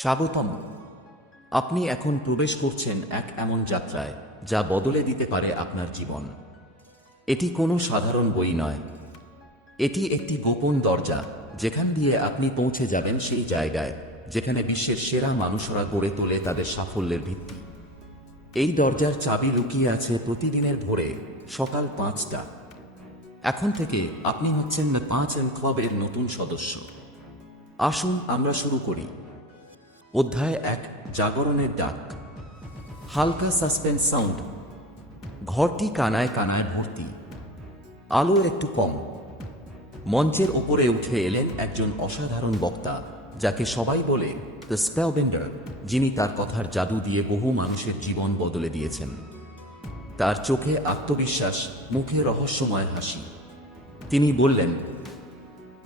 স্বাগতম। আপনি এখন প্রবেশ করছেন এক এমন যাত্রায় যা বদলে দিতে পারে আপনার জীবন। এটি কোনো সাধারণ বই নয়, এটি একটি গোপন দরজা যেখান দিয়ে আপনি পৌঁছে যাবেন সেই জায়গায় যেখানে বিশ্বের সেরা মানুষরা গড়ে তোলে তাদের সাফল্যের ভিত্তি। এই দরজার চাবি লুকিয়ে আছে প্রতিদিনের ভোরে সকাল 5টা। এখন থেকে আপনি হচ্ছেন দ্য 5 ক্লাবের নতুন সদস্য। আসুন আমরা শুরু করি। অধ্যায় 1, জাগরণের ডাক। হালকা সাসপেন্স সাউন্ড। ঘরটি কানায় কানায় ভর্তি, আলো একটু কম। মঞ্চের ওপরে উঠে এলেন একজন অসাধারণ বক্তা যাকে সবাই বলে দ্য স্পেলবেন্ডার, যিনি তার কথার জাদু দিয়ে বহু মানুষের জীবন বদলে দিয়েছেন। তার চোখে আত্মবিশ্বাস, মুখে রহস্যময় হাসি। তিনি বললেন,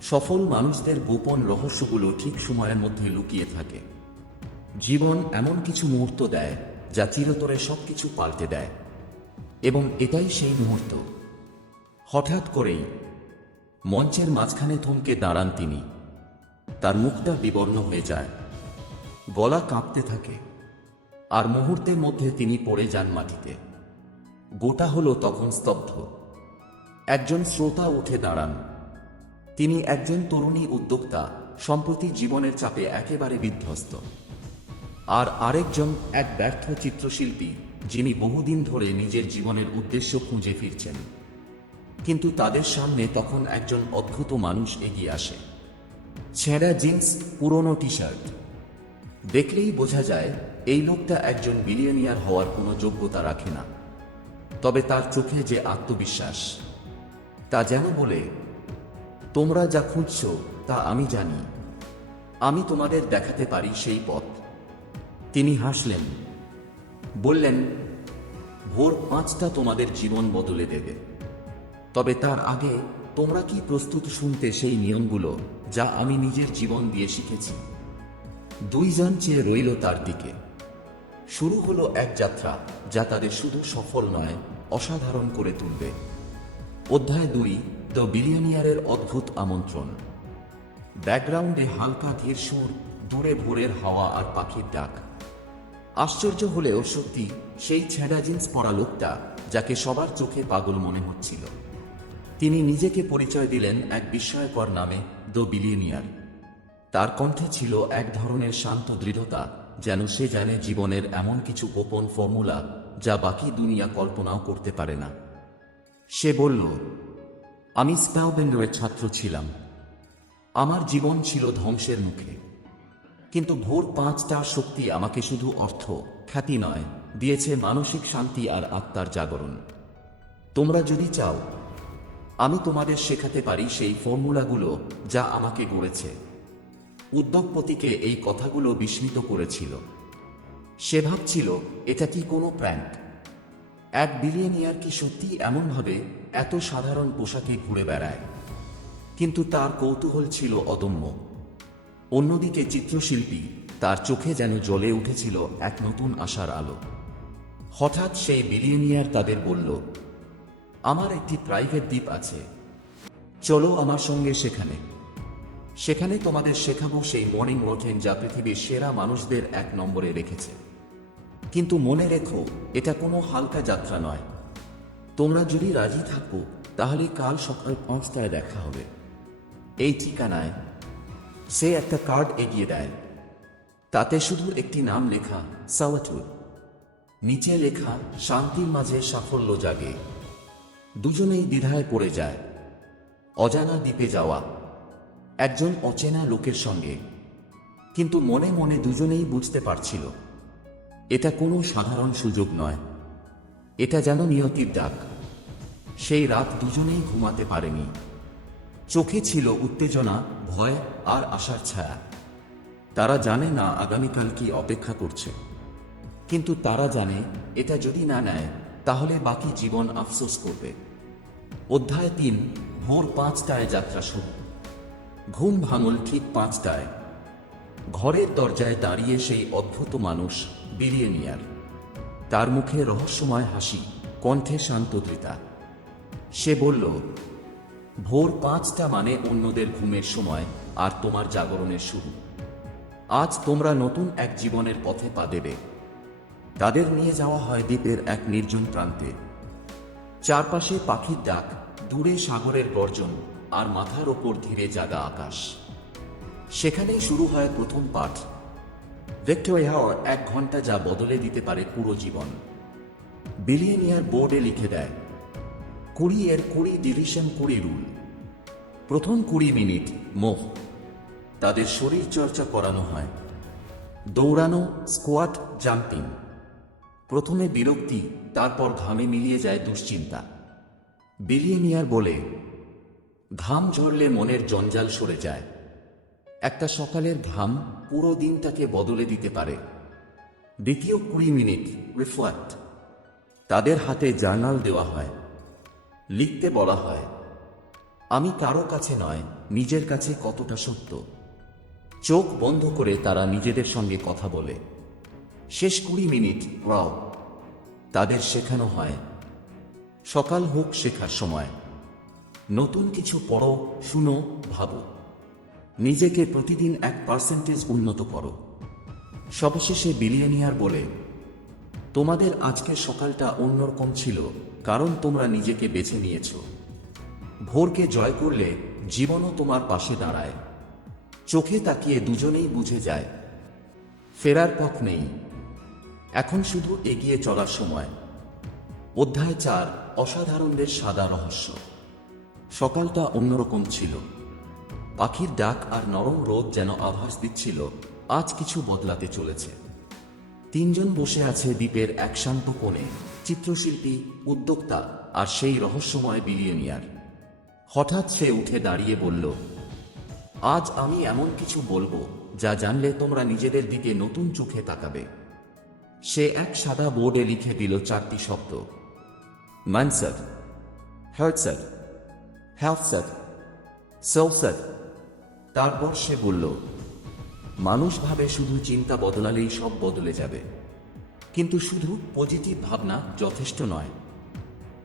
সফল মানুষদের গোপন রহস্যগুলো ঠিক সময়ের মধ্যে লুকিয়ে থাকে। জীবন এমন কিছু মুহূর্ত দেয় যা চিরতরে সবকিছু পাল্টে দেয়, এবং এটাই সেই মুহূর্ত। হঠাৎ করেই মঞ্চের মাঝখানে থমকে দাঁড়ান তিনি। তার মুখটা বিবর্ণ হয়ে যায়, গলা কাঁপতে থাকে, আর মুহূর্তের মধ্যে তিনি পড়ে যান মাটিতে। গোটা হলো তখন স্তব্ধ। একজন শ্রোতা উঠে দাঁড়ান। তিনি একজন তরুণী উদ্যোক্তা, সম্প্রতি জীবনের চাপে একেবারে বিধ্বস্ত। আর আরেকজন এক ব্যর্থ চিত্রশিল্পী, যিনি বহুদিন ধরে নিজের জীবনের উদ্দেশ্য খুঁজে ফিরছেন। কিন্তু তাদের সামনে তখন একজন অদ্ভুত মানুষ এগিয়ে আসে। ছেঁড়া জিন্স, পুরনো টি শার্ট। দেখলেই বোঝা যায় এই লোকটা একজন বিলিয়নিয়ার হওয়ার কোনো যোগ্যতা রাখে না। তবে তার চোখে যে আত্মবিশ্বাস, তা যেন বলে, তোমরা যা খুঁজছ তা আমি জানি। আমি তোমাদের দেখাতে পারি সেই পথ। তিনি হাসলেন, বললেন, ভোর 5টা তোমাদের জীবন বদলে দেবে। তবে তার আগে তোমরা কি প্রস্তুত শুনতে সেই নিয়মগুলো যা আমি নিজের জীবন দিয়ে শিখেছি? দুইজন চেয়ে রইল তার দিকে। শুরু হলো এক যাত্রা যা তাদের শুধু সফল নয়, অসাধারণ করে তুলবে। অধ্যায় 2, দ্য বিলিয়নিয়ারের অদ্ভুত আমন্ত্রণ। ব্যাকগ্রাউন্ডে হালকা ধীর সুর, দূরে ভোরের হাওয়া আর পাখির ডাক। আশ্চর্য হলেও সত্যি, সেই ছেঁড়া জিন্স পরা লোকটা যাকে সবার চোখে পাগল মনে হচ্ছিল। তিনি নিজেকে পরিচয় দিলেন এক বিস্ময়কর নামে, দ্য বিলিয়নিয়ার। তার কণ্ঠে ছিল এক ধরনের শান্ত দৃঢ়তা, যেন সে জানে জীবনের এমন কিছু গোপন ফর্মুলা যা বাকি দুনিয়া কল্পনাও করতে পারে না। সে বলল, আমি স্পেলবেন্ডারের ছাত্র ছিলাম। আমার জীবন ছিল ধ্বংসের মুখে, কিন্তু ভোর 5টার শক্তি আমাকে শুধু অর্থ, খ্যাতি নয়, দিয়েছে মানসিক শান্তি আর আত্মার জাগরণ। তোমরা যদি চাও, আমি তোমাদের শেখাতে পারি সেই ফর্মুলাগুলো যা আমাকে গড়েছে। উদ্যোগপতিকে এই কথাগুলো বিস্মিত করেছিল। সে ভাবছিল, এটা কি কোনো প্র্যাঙ্ক? এক বিলিয়নিয়ার কি সত্যি এমনভাবে এত সাধারণ পোশাকে ঘুরে বেড়ায়? কিন্তু তার কৌতূহল ছিল অদম্য। অন্যদিকে চিত্রশিল্পী, তার চোখে যেন জ্বলে উঠেছিল এক নতুন আশার আলো। হঠাৎ সেই বিলিয়নিয়ার তাদের বলল, আমার একটি প্রাইভেট দ্বীপ আছে, চলো আমার সঙ্গে সেখানে। সেখানে তোমাদের শেখাবো সেই মর্নিং রুটিন যা পৃথিবীর সেরা মানুষদের 1 নম্বরে রেখেছে। কিন্তু মনে রেখো, এটা কোনো হালকা যাত্রা নয়। তোমরা যদি রাজি থাকো, তাহলে কাল সকাল 5টায় দেখা হবে এই ঠিকানায়। সে একটা কার্ড এগিয়ে দেয়। তাতে শুধু একটি নাম লেখা, সাওয়াটুর। নিচে লেখা, শান্তির মাঝে সাফল্য জাগে। দুজনেই দ্বিধায় পড়ে যায়। অজানা দ্বীপে যাওয়া, একজন অচেনা লোকের সঙ্গে। কিন্তু মনে মনে দুজনেই বুঝতে পারছিল, এটা কোনো সাধারণ সুযোগ নয়, এটা যেন নিয়তির ডাক। সেই রাত দুজনেই ঘুমাতে পারেনি। চোখে ছিল উত্তেজনা, ভয় আর আশার ছায়া। তারা জানে না আগামীকাল কি অপেক্ষা করছে, কিন্তু তারা জানে এটা যদি না নেয়, তাহলে বাকি জীবন আফসোস করবে। অধ্যায় 3, ভোর 5টায় যাত্রা শুরু। ঘুম ভাঙল ঠিক 5টায়। ঘরের দরজায় দাঁড়িয়ে সেই অদ্ভুত মানুষ, বিলিয়নিয়ার। তার মুখে রহস্যময় হাসি, কণ্ঠে শান্তদ্রিতা। সে বলল, ভোর 5টা মানে অন্যদের ঘুমের সময় আর তোমার জাগরণের শুরু। আজ তোমরা নতুন এক জীবনের পথে পা দেবে। তাদের নিয়ে যাওয়া হয় দ্বীপের এক নির্জন প্রান্তে। চারপাশে পাখির ডাক, দূরে সাগরের গর্জন, আর মাথার ওপর ধীরে জাগা আকাশ। সেখানেই শুরু হয় প্রথম পাঠ, ভিক্টোরিয়া, এক ঘন্টা যা বদলে দিতে পারে পুরো জীবন। বিলিয়নিয়ার বোর্ডে লিখে দেয় 20 ডিভিশন 20 রুল। প্রথম 20 মিনিট মোহ। তাদের শরীর চর্চা করানো হয়, দৌড়ানো, স্কোয়াট, জাম্পিং। প্রথমে বিরক্তি, তারপর ঘামে মিলিয়ে যায় দুশ্চিন্তা। বিলিয়নিয়ার বলে, ঘাম ঝরলে মনের জঞ্জাল সরে যায়। একটা সকালের ঘাম পুরো দিনটাকে বদলে দিতে পারে। দ্বিতীয় 20 মিনিট রিফ্লেক্ট। তাদের হাতে জার্নাল দেওয়া হয়, লিখতে বলা হয়, আমি কারো কাছে নয়, নিজের কাছে কতটা সত্য। চোখ বন্ধ করে তারা নিজেদের সঙ্গে কথা বলে। শেষ 20 মিনিট রাও। তাদের শেখানো হয়, সকাল হোক শেখার সময়। নতুন কিছু পড়ো, শুনো, ভাবো। নিজেকে প্রতিদিন 1% উন্নত করো। সবশেষে বিলিয়নিয়ার বলে, তোমাদের আজকের সকালটা অন্যরকম ছিল, কারণ তোমরা নিজেকে বেছে নিয়েছ। ভোরকে জয় করলে জীবনও তোমার পাশে দাঁড়ায়। চোখে তাকিয়ে দুজনেই বুঝে যায়, ফেরার পথ নেই, এখন শুধু এগিয়ে চলার সময়। অধ্যায় 4, অসাধারণদের সাদা রহস্য। সকালটা অন্যরকম ছিল। পাখির ডাক আর নরম রোদ যেন আভাস দিচ্ছিল আজ কিছু বদলাতে চলেছে। তিনজন বসে আছে দ্বীপের এক শান্ত কোণে, চিত্রশিল্পী, উদ্যোক্তা আর সেই রহস্যময় বিলিয়নিয়ার। হঠাৎ সে উঠে দাঁড়িয়ে বলল, আজ আমি এমন কিছু বলবো যা জানলে তোমরা নিজেদের দিকে নতুন চোখে তাকাবে। সে এক সাদা বোর্ডে লিখে দিল 4টি শব্দ, মানসার, হার্টসার, হেলথসার, সেলসার। তারপর সে বলল, মানুষ ভাবে শুধু চিন্তা বদলালেই সব বদলে যাবে, কিন্তু শুধু পজিটিভ ভাবনা যথেষ্ট নয়।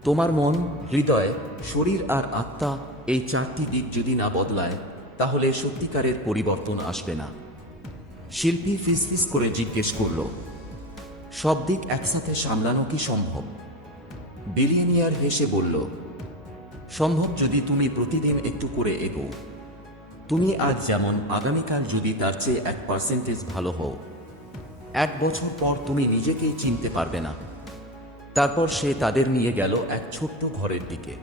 তোমার মন, হৃদয়, শরীর আর আত্মা, এই 4টি দিক যদি না বদলায়, তাহলে সত্যিকারের পরিবর্তন আসবে না। শিল্পী ফিসফিস করে জিজ্ঞেস করল, সব দিক একসাথে সামলানো কি সম্ভব? বিলিয়নিয়ার হেসে বলল, সম্ভব যদি তুমি প্রতিদিন একটু করে এগো। তুমি আজ যেমন, আগামীকাল যদি তার চেয়ে 1% ভালো হও। 1 বছর পর তুমি নিজেকেই চিনতে পারবে না। তারপর সে তাদের নিয়ে গেল এক ছোট্ট ঘরের দিকে।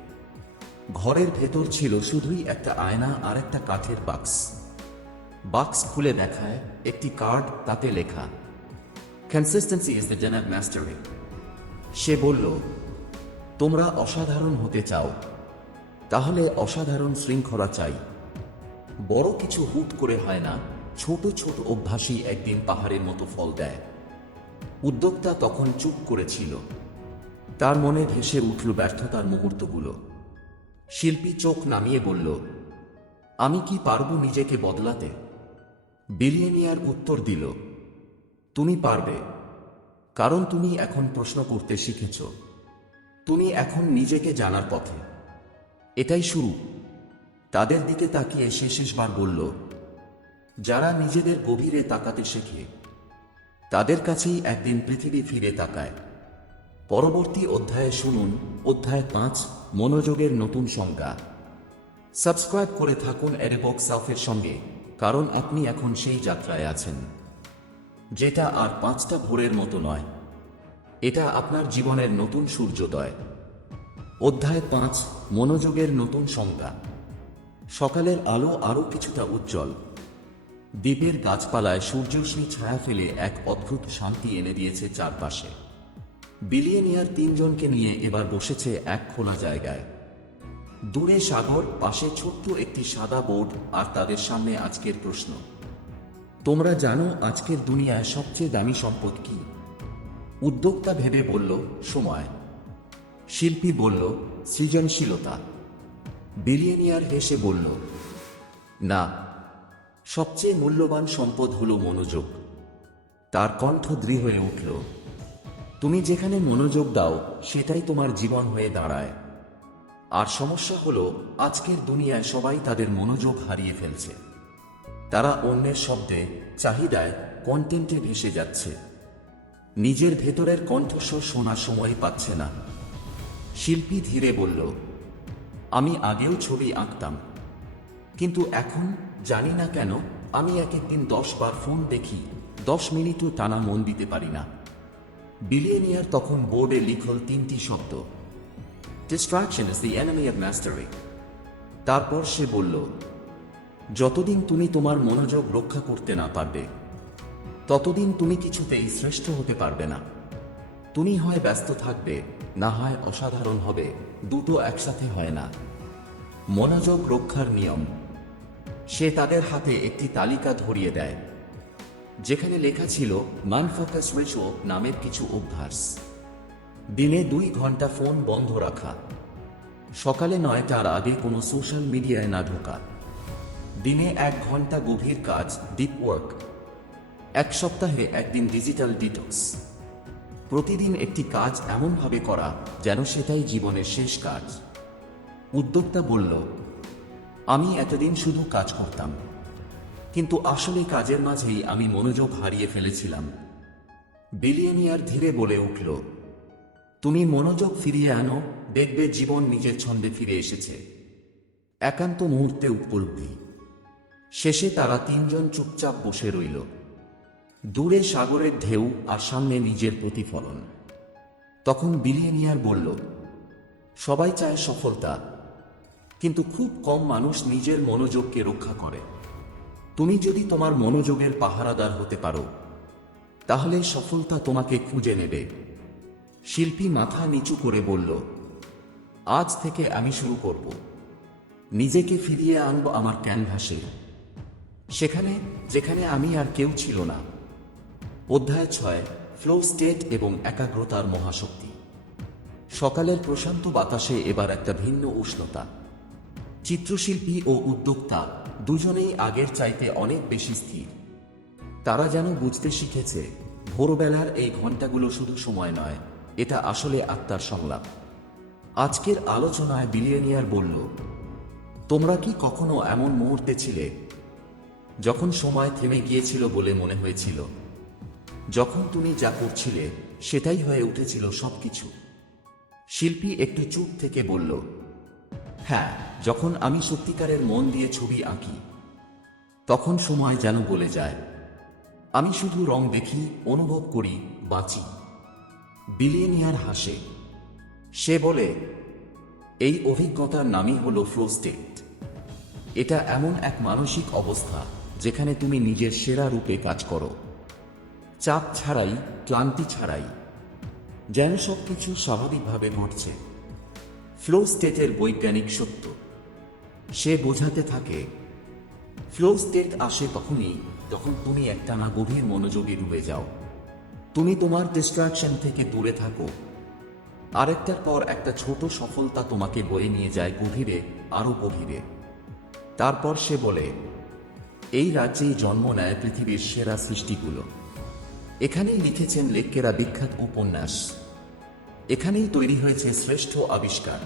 ঘরের ভেতর ছিল শুধুই একটা আয়না আর একটা কাঠের বাক্স। বাক্স খুলে দেখায় একটি কার্ড, তাতে লেখা, consistency is the zen of mastery. সে বলল, তোমরা অসাধারণ হতে চাও, তাহলে অসাধারণ শৃঙ্খলা চাই। বড় কিছু হুট করে হয় না, ছোট ছোট অভ্যাসই একদিন পাহাড়ের মতো ফল দেয়। উদ্যোক্তা তখন চুপ করেছিল। তার মনে ভেসে উঠল ব্যর্থতার মুহূর্তগুলো। শিল্পী চোখ নামিয়ে বলল, আমি কি পারবো নিজেকে বদলাতে? বিলিয়নিয়ার উত্তর দিল, তুমি পারবে, কারণ তুমি এখন প্রশ্ন করতে শিখেছ। তুমি এখন নিজেকে জানার পথে। এটাই শুরু। তাদের দিকে তাকিয়ে সে শেষবার বলল, যারা নিজেদের গভীরে তাকাতে শেখে, তাদের কাছেই একদিন পৃথিবী ফিরে তাকায়। পরবর্তী অধ্যায়ে শুনুন অধ্যায় 5, মনোযোগের নতুন সংজ্ঞা। সাবস্ক্রাইব করে থাকুন এডেবক সাউথের সঙ্গে, কারণ আপনি এখন সেই যাত্রায় আছেন, যেটা আর 5টা ভোরের মতো নয়। এটা আপনার জীবনের নতুন সূর্যোদয়। অধ্যায় 5, মনোযোগের নতুন সংজ্ঞা। সকালের আলো আরও কিছুটা উজ্জ্বল। দ্বীপের গাছপালায় সূর্যশ্রী ছায়া ফেলে এক অদ্ভুত শান্তি এনে দিয়েছে চারপাশে। বিলিয়নিয়ার 3 জনকে নিয়ে এবার বসেছে এক খোলা জায়গায়। দূরে সাগর, পাশে ছোট্ট একটি সাদা বোর্ড, আর তাদের সামনে আজকের প্রশ্ন। তোমরা জানো আজকের দুনিয়ায় সবচেয়ে দামি সম্পদ কি? উদ্যোক্তা ভেবে বলল, সময়। শিল্পী বলল, সৃজনশীলতা। বিলিয়নিয়ার হেসে বলল, না, সবচেয়ে মূল্যবান সম্পদ হলো মনোযোগ। তার কণ্ঠ দৃঢ় হয়ে উঠল, তুমি যেখানে মনোযোগ দাও সেটাই তোমার জীবন হয়ে দাঁড়ায়। আর সমস্যা হলো আজকের দুনিয়ায় সবাই তাদের মনোযোগ হারিয়ে ফেলছে। তারা অন্যের শব্দে, চাহিদায়, কন্টেন্টে ভেসে যাচ্ছে। নিজের ভেতরের কণ্ঠস্বর শোনার সময় পাচ্ছে না। শিল্পী ধীরে বলল, আমি আগেও ছবি আঁকতাম, কিন্তু এখন জানি না কেন আমি এক একদিন 10 বার ফোন দেখি, 10 মিনিটও টানা মন দিতে পারি না। বিলিয়নিয়ার তখন বোর্ডে লিখল 3টি শব্দ, distraction is the enemy of mastery. তারপর সে বলল, যতদিন তুমি তোমার মনোযোগ রক্ষা করতে না পারবে, ততদিন তুমি কিছুতেই শ্রেষ্ঠ হতে পারবে না। তুমি হয় ব্যস্ত থাকবে, না হয় অসাধারণ হবে, দুটো একসাথে হয় না। মনোযোগ রক্ষার নিয়ম। সে তাদের হাতে একটি তালিকা ধরিয়ে দেয়, যেখানে লেখা ছিল মান ফোকাস রেশিও নামের কিছু অভ্যাস। দিনে 2 ঘন্টা ফোন বন্ধ রাখা, সকালে 9টার আগে কোনো সোশ্যাল মিডিয়ায় না ঢোকা, দিনে 1 ঘন্টা গভীর কাজ, ডিপ ওয়ার্ক, 1 সপ্তাহে 1 দিন ডিজিটাল ডিটক্স। প্রতিদিন একটি কাজ এমনভাবে করা যেন সেটাই জীবনের শেষ কাজ। উদ্যোক্তা বলল, আমি এতদিন শুধু কাজ করতাম, কিন্তু আসলে কাজের মাঝেই আমি মনোযোগ হারিয়ে ফেলেছিলাম। বিলিয়নিয়ার ধীরে বলে উঠল, তুমি মনোযোগ ফিরিয়ে আনো, দেখবে জীবন নিজের ছন্দে ফিরে এসেছে। একান্ত মুহূর্তে উপলব্ধি। শেষে তারা 3 জন চুপচাপ বসে রইল। দূরে সাগরের ঢেউ আর সামনে নিজের প্রতিফলন। তখন বিলিয়নিয়ার বলল, সবাই চায় সফলতা, কিন্তু খুব কম মানুষ নিজের মনোযোগকে রক্ষা করে। তুমি যদি তোমার মনোযোগের পাহারাদার হতে পারো, তাহলে সফলতা তোমাকে খুঁজে নেবে। শিল্পী মাথা নিচু করে বলল, আজ থেকে আমি শুরু করব। নিজেকে ফিরিয়ে আনব আমার ক্যানভাসে, সেখানে যেখানে আমি আর কেউ ছিল না। অধ্যায় 6, ফ্লো স্টেট এবং একাগ্রতার মহাশক্তি। সকালের প্রশান্ত বাতাসে এবার একটা ভিন্ন উষ্ণতা। চিত্রশিল্পী ও উদ্যোক্তা দুজনেই আগের চাইতে অনেক বেশি স্থির। তারা যেন বুঝতে শিখেছে, ভোরবেলার এই ঘণ্টাগুলো শুধু সময় নয়, এটা আসলে আত্মার সংলাপ। আজকের আলোচনায় বিলিয়নিয়ার বলল, তোমরা কি কখনো এমন মুহূর্তে ছিলে যখন সময় থেমে গিয়েছিল বলে মনে হয়েছিল? যখন তুমি যা করছিলে সেটাই হয়ে উঠেছিল সবকিছু? শিল্পী একটু চুপ থেকে বলল, হ্যাঁ, যখন আমি সত্যিকারের মন দিয়ে ছবি আঁকি, তখন সময় যেন বলে যায়। আমি শুধু রং দেখি, অনুভব করি, বাঁচি। বিলিয়নিয়ার হাসে। সে বলে, এই অভিজ্ঞতার নামই হলো ফ্লো স্টেট। এটা এমন এক মানসিক অবস্থা যেখানে তুমি নিজের সেরা রূপে কাজ করো, চাপ ছাড়াই, ক্লান্তি ছাড়াই, যেন সবকিছু স্বাভাবিকভাবে ঘটছে। ফ্লো স্টেটের বৈজ্ঞানিক সত্য। সে বোঝাতে থাকে, ফ্লো স্টেট আসে তখনই যখন তুমি একটানা গভীর মনোযোগে ডুবে যাও। তুমি তোমার ডিস্ট্রাকশন থেকে দূরে থাকো, আরেকটার পর একটা ছোট সফলতা তোমাকে বয়ে নিয়ে যায় গভীরে, আরো গভীরে। তারপর সে বলে, এই রাজ্যেই জন্ম নেয় পৃথিবীর সেরা সৃষ্টিগুলো। এখানেই লিখেছেন লেখকেরা বিখ্যাত উপন্যাস। এখানেই তৈরি হয়েছে শ্রেষ্ঠ আবিষ্কার।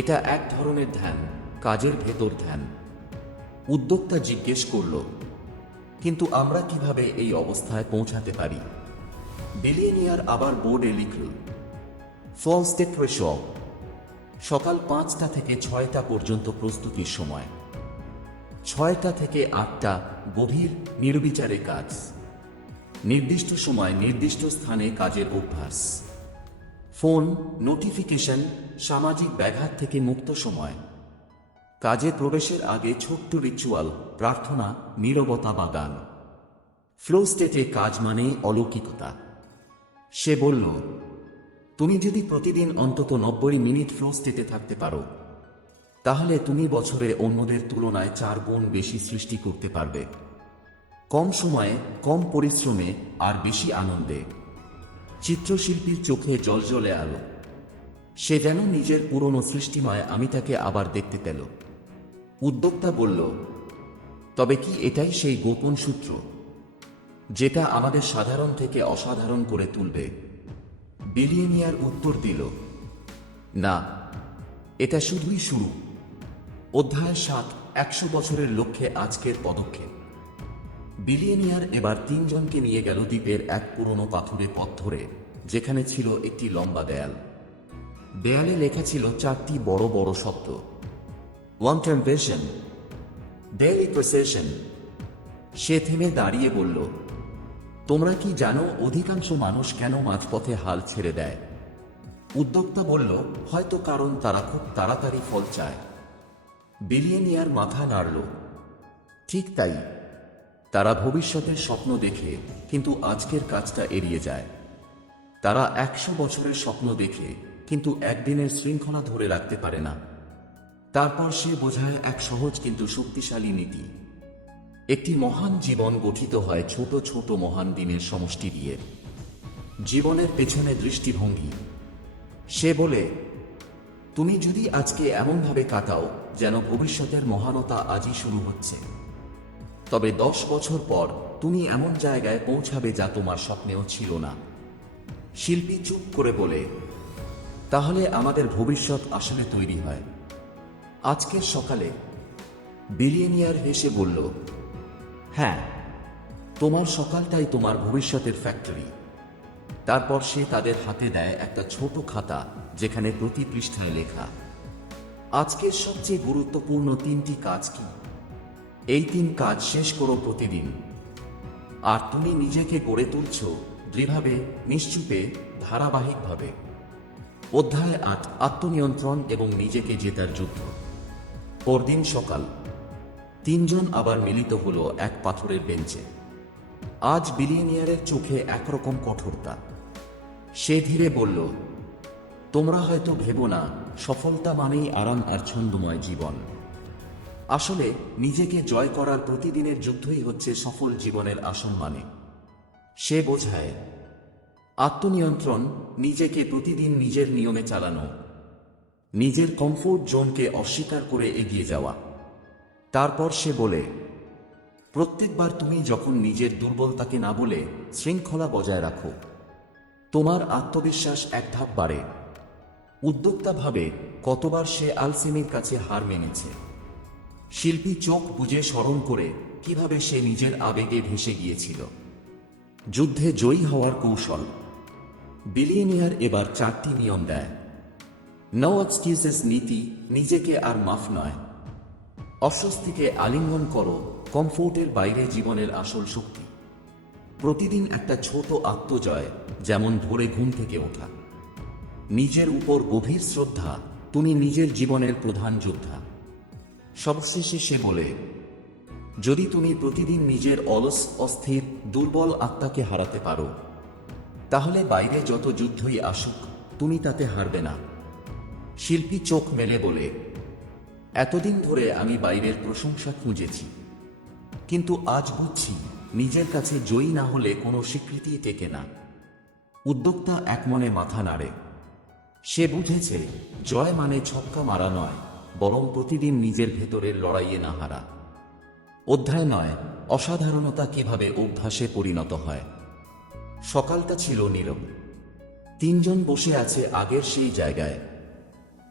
এটা এক ধরনের ধ্যান, কাজের ভেতর ধ্যান। উদ্যোক্তা জিজ্ঞেস করল, কিন্তু আমরা কিভাবে এই অবস্থায় পৌঁছাতে পারি? বিলিয়নিয়ার আবার বোর্ডে লিখল, ফ্লো স্টেট রেশিও। সকাল 5টা থেকে 6টা পর্যন্ত প্রস্তুতির সময়, 6টা থেকে 8টা গভীর নির্বিচারে কাজ, নির্দিষ্ট সময় নির্দিষ্ট স্থানে কাজের অভ্যাস, ফোন, নোটিফিকেশন, সামাজিক ব্যাঘাত থেকে মুক্ত সময়, কাজে প্রবেশের আগে ছোট্ট রিচুয়াল, প্রার্থনা, নীরবতা বা গান। ফ্লো স্টেটে কাজ মানে অলৌকিকতা। সে বলল, তুমি যদি প্রতিদিন অন্তত 90 মিনিট ফ্লো স্টেটে থাকতে পারো, তাহলে তুমি বছরে অন্যদের তুলনায় 4 গুণ বেশি সৃষ্টি করতে পারবে। কম সময়ে, কম পরিশ্রমে, আর বেশি আনন্দে। চিত্রশিল্পীর চোখে জ্বলজ্বলে আলো। সে যেন নিজের পুরনো সৃষ্টিময় আমিটাকে আবার দেখতে পেল। উদ্যোক্তা বলল, তবে কি এটাই সেই গোপন সূত্র যেটা আমাদের সাধারণ থেকে অসাধারণ করে তুলবে? বিলিয়নিয়ার উত্তর দিল, না, এটা শুধুই শুরু। অধ্যায় 7, 100 বছরের লক্ষ্যে আজকের পদক্ষেপ। বিলিয়নিয়ার এবার তিনজনকে নিয়ে গেল দ্বীপের এক পুরনো পাথুরে পথ ধরে, যেখানে ছিল একটি লম্বা দেয়াল। দেয়ালে লেখা ছিল 4টি বড় বড় শব্দ: one time passion, daily procession. সে থেমে দাঁড়িয়ে বলল, তোমরা কি জানো অধিকাংশ মানুষ কেন মাঝপথে হাল ছেড়ে দেয়? উদ্যোক্তা বলল, হয়তো কারণ তারা খুব তাড়াতাড়ি ফল চায়। বিলিয়নিয়ার মাথা নাড়ল। ঠিক তাই, তারা ভবিষ্যতের স্বপ্ন দেখে কিন্তু আজকের কাজটা এড়িয়ে যায়। তারা 100 বছরের স্বপ্ন দেখে কিন্তু একদিনের শৃঙ্খলা ধরে রাখতে পারে না। তারপর সে বোঝায় এক সহজ কিন্তু শক্তিশালী নীতি। একটি মহান জীবন গঠিত হয় ছোট ছোট মহান দিনের সমষ্টি দিয়ে। জীবনের পেছনে দৃষ্টিভঙ্গি। সে বলে, তুমি যদি আজকে এমনভাবে কাটাও যেন ভবিষ্যতের মহানতা আজই শুরু হচ্ছে, তবে 10 বছর পর তুমি এমন জায়গায় পৌঁছাবে যা তোমার স্বপ্নেও ছিল না। শিল্পী চুপ করে বলে, তাহলে আমাদের ভবিষ্যৎ আসলে তৈরি হয় আজকের সকালে? বিলিয়নিয়ার হেসে বলল, হ্যাঁ, তোমার সকালটাই তোমার ভবিষ্যতের ফ্যাক্টরি। তারপর সে তাদের হাতে দেয় একটা ছোট খাতা, যেখানে প্রতি পৃষ্ঠায় লেখা, আজকের সবচেয়ে গুরুত্বপূর্ণ 3টি কাজ কি? এই 3 কাজ শেষ করো প্রতিদিন, আর তুমি নিজেকে গড়ে তুলছ দৃঢ়ভাবে, নিশ্চুপে, ধারাবাহিকভাবে। অধ্যায় 8, আত্মনিয়ন্ত্রণ এবং নিজেকে জেতার যুদ্ধ। পরদিন সকাল, তিনজন আবার মিলিত হলো এক পাথরের বেঞ্চে। আজ বিলিয়নিয়ারের চোখে একরকম কঠোরতা। সে ধীরে বলল, তোমরা হয়তো ভেবো না সফলতা মানেই আরাম আর ছন্দময় জীবন। আসলে নিজেকে জয় করার প্রতিদিনের যুদ্ধই হচ্ছে সফল জীবনের আসল মানে। সে বোঝায় আত্মনিয়ন্ত্রণ, নিজেকে প্রতিদিন নিজের নিয়মে চালানো, নিজের কমফোর্ট জোনকে অস্বীকার করে এগিয়ে যাওয়া। তারপর সে বলে, প্রত্যেকবার তুমি যখন নিজের দুর্বলতাকে না বলে শৃঙ্খলা বজায় রাখো, তোমার আত্মবিশ্বাস এক ধাপ বাড়ে। উদ্যোক্তা ভাবে কতবার সে আলসেমির কাছে হার মেনেছে। শিল্পী চোখ বুজে স্মরণ করে কিভাবে সে নিজের আবেগে ভেসে গিয়েছিল। যুদ্ধে জয়ী হওয়ার কৌশল। বিলিয়নিয়ার এবার 4টি নিয়ম দেয়। নো এক্সকিউজেস নীতি, নিজেকে আর মাফ নয়। অস্বস্তিকে আলিঙ্গন করো, কমফোর্টের বাইরে জীবনের আসল শক্তি। প্রতিদিন একটা ছোট আত্মজয়, যেমন ভোরে ঘুম থেকে ওঠা। নিজের উপর গভীর শ্রদ্ধা, তুমি নিজের জীবনের প্রধান যোদ্ধা। সবশেষে সে বলে, যদি তুমি প্রতিদিন নিজের অলস, অস্থির, দুর্বল আত্মাকে হারাতে পারো, তাহলে বাইরে যত যুদ্ধই আসুক তুমি তাতে হারবে না। শিল্পী চোখ মেলে বলে, এতদিন ধরে আমি বাইরের প্রশংসা খুঁজেছি, কিন্তু আজ বুঝছি নিজের কাছে জয়ী না হলে কোনো স্বীকৃতি টেকে না। উদ্যোক্তা একমনে মাথা নাড়ে। সে বুঝেছে জয় মানে ছক্কা মারা নয়, বরং প্রতিদিন নিজের ভেতরের লড়াইয়ে না হারা। অধ্যায় 9, অসাধারণতা কিভাবে অভ্যাসে পরিণত হয়। সকালটা ছিল নীরব। তিনজন বসে আছে আগের সেই জায়গায়,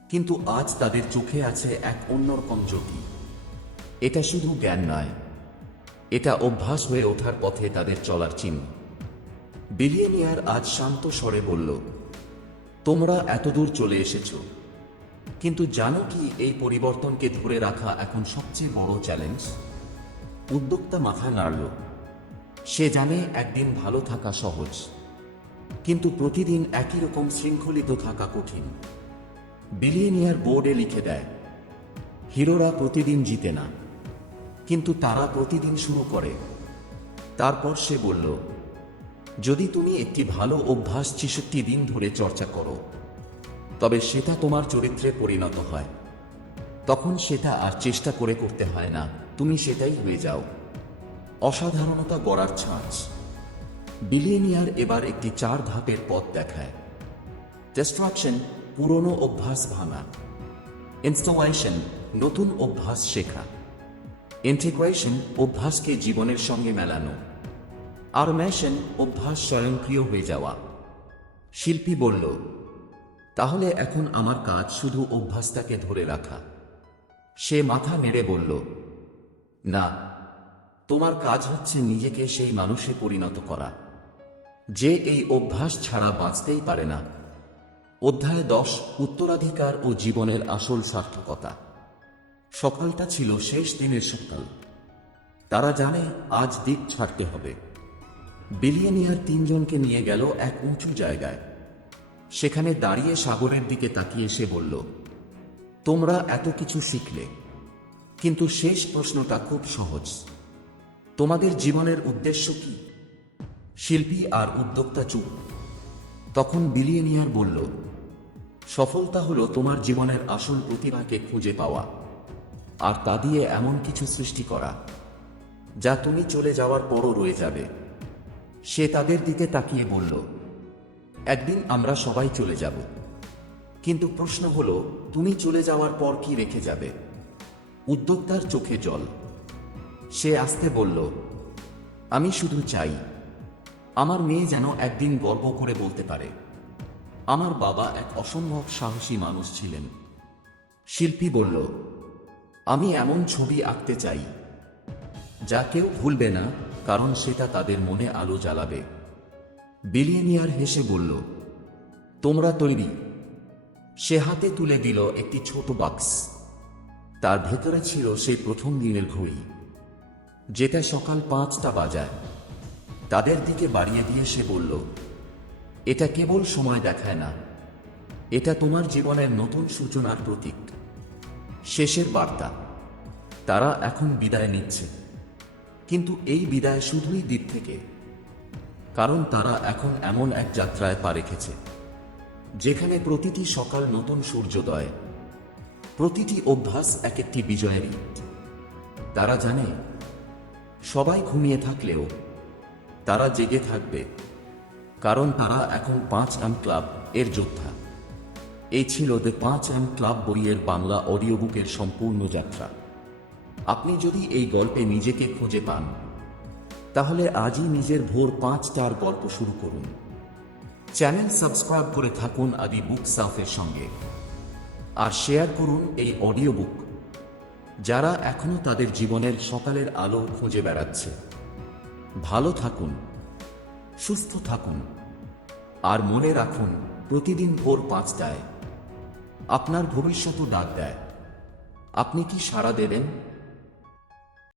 কিন্তু আজ তাদের চোখে আছে এক অন্যরকম জ্যোতি। এটা শুধু জ্ঞান নয়, এটা অভ্যাস হয়ে ওঠার পথে তাদের চলার চিহ্ন। বিলিয়নিয়ার আজ শান্ত স্বরে বলল, তোমরা এতদূর চলে এসেছো, কিন্তু জানো কি এই পরিবর্তনকে ধরে রাখা এখন সবচেয়ে বড় চ্যালেঞ্জ? উদ্যোক্তা মাথা নাড়ল। সে জানে একদিন ভালো থাকা সহজ, কিন্তু প্রতিদিন একই রকম শৃঙ্খলিত থাকা কঠিন। বিলিয়নিয়ার বোর্ডে লিখে দেয়, হিরোরা প্রতিদিন জিতে না, কিন্তু তারা প্রতিদিন শুরু করে। তারপর সে বলল, যদি তুমি একটি ভালো অভ্যাস 66 দিন ধরে চর্চা করো, তবে সেটা তোমার চরিত্রে পরিণত হয়। তখন সেটা আর চেষ্টা করে করতে হয় না, তুমি সেটাই হয়ে যাও। অসাধারণতা গড়ার ছাঁচ। বিলিয়নিয়ার এবার একটি 4 ধাপের পথ দেখায়। ডিস্ট্রাকশন, পুরনো অভ্যাস ভাঙা। ইনস্টোয়াইশন, নতুন অভ্যাস শেখা। ইন্টিগ্রেশন, অভ্যাসকে জীবনের সঙ্গে মেলানো। অটোমেশন, অভ্যাস স্বয়ংক্রিয় হয়ে যাওয়া। শিল্পী বলল, তাহলে এখন আমার কাজ শুধু অভ্যাসটাকে ধরে রাখা। সে মাথা নেড়ে বলল, না, তোমার কাজ হচ্ছে নিজেকে সেই মানুষে পরিণত করা যে এই অভ্যাস ছাড়া বাঁচতেই পারে না। অধ্যায় 10, উত্তরাধিকার ও জীবনের আসল সার্থকতা। সকালটা ছিল শেষ দিনের সকাল। তারা জানে আজ দ্বীপ ছাড়তে হবে। বিলিয়নিয়ার তিনজনকে নিয়ে গেল এক উঁচু জায়গায়। সেখানে দাঁড়িয়ে সাগরের দিকে তাকিয়ে সে বলল, তোমরা এত কিছু শিখলে, কিন্তু শেষ প্রশ্নটা খুব সহজ। তোমাদের জীবনের উদ্দেশ্য কি? শিল্পী আর উদ্যোক্তা চুপ। তখন বিলিয়নিয়ার বলল, সফলতা হলো তোমার জীবনের আসল প্রতিভাকে খুঁজে পাওয়া আর তা দিয়ে এমন কিছু সৃষ্টি করা যা তুমি চলে যাওয়ার পরও রয়ে যাবে। সে তাদের দিকে তাকিয়ে বলল, একদিন আমরা সবাই চলে যাব, কিন্তু প্রশ্ন হলো তুমি চলে যাওয়ার পর কি রেখে যাবে? উদ্যোক্তার চোখে জল। সে আস্তে বলল, আমি শুধু চাই আমার মেয়ে যেন একদিন গর্ব করে বলতে পারে, আমার বাবা এক অসম্ভব সাহসী মানুষ ছিলেন। শিল্পী বলল, আমি এমন ছবি আঁকতে চাই যা কেউ ভুলবে না, কারণ সেটা তাদের মনে আলো জ্বালাবে। বিলিয়নিয়ার হেসে বলল, তোমরা তৈরি? সে হাতে তুলে দিল একটি ছোট বাক্স। তার ভেতরে ছিল সেই প্রথম দিনের ঘড়ি, যেটা সকাল 5টা বাজায়। তাদের দিকে বাড়িয়ে দিয়ে সে বলল, এটা কেবল সময় দেখায় না, এটা তোমার জীবনের নতুন সূচনার প্রতীক। শেষের বার্তা, তারা এখন বিদায় নিচ্ছে, কিন্তু এই বিদায় শুধুই দ্বীপ থেকে, কারণ তারা এখন এমন এক যাত্রায় পা রেখেছে যেখানে প্রতিটি সকাল নতুন সূর্যোদয়, প্রতিটি অভ্যাস এক একটি বিজয়ের ইট। তারা জানে সবাই ঘুমিয়ে থাকলেও তারা জেগে থাকবে, কারণ তারা এখন 5M ক্লাব এর যোদ্ধা। এই ছিল দ্য 5M ক্লাব বইয়ের বাংলা অডিও বুকের সম্পূর্ণ যাত্রা। আপনি যদি এই গল্পে নিজেকে খুঁজে পান, তাহলে আজই নিজের ভোর 5টার গল্প শুরু করুন। চ্যানেল সাবস্ক্রাইব করে থাকুন আদি বুক সাফের সঙ্গে, আর শেয়ার করুন এই অডিও বুক যারা এখনো তাদের জীবনের সকালের আলো খুঁজে বেড়াচ্ছে। ভালো থাকুন, সুস্থ থাকুন, আর মনে রাখুন, প্রতিদিন ভোর 5টায় আপনার ভবিষ্যৎ ডাক দেয়। আপনি কি সাড়া দেবেন?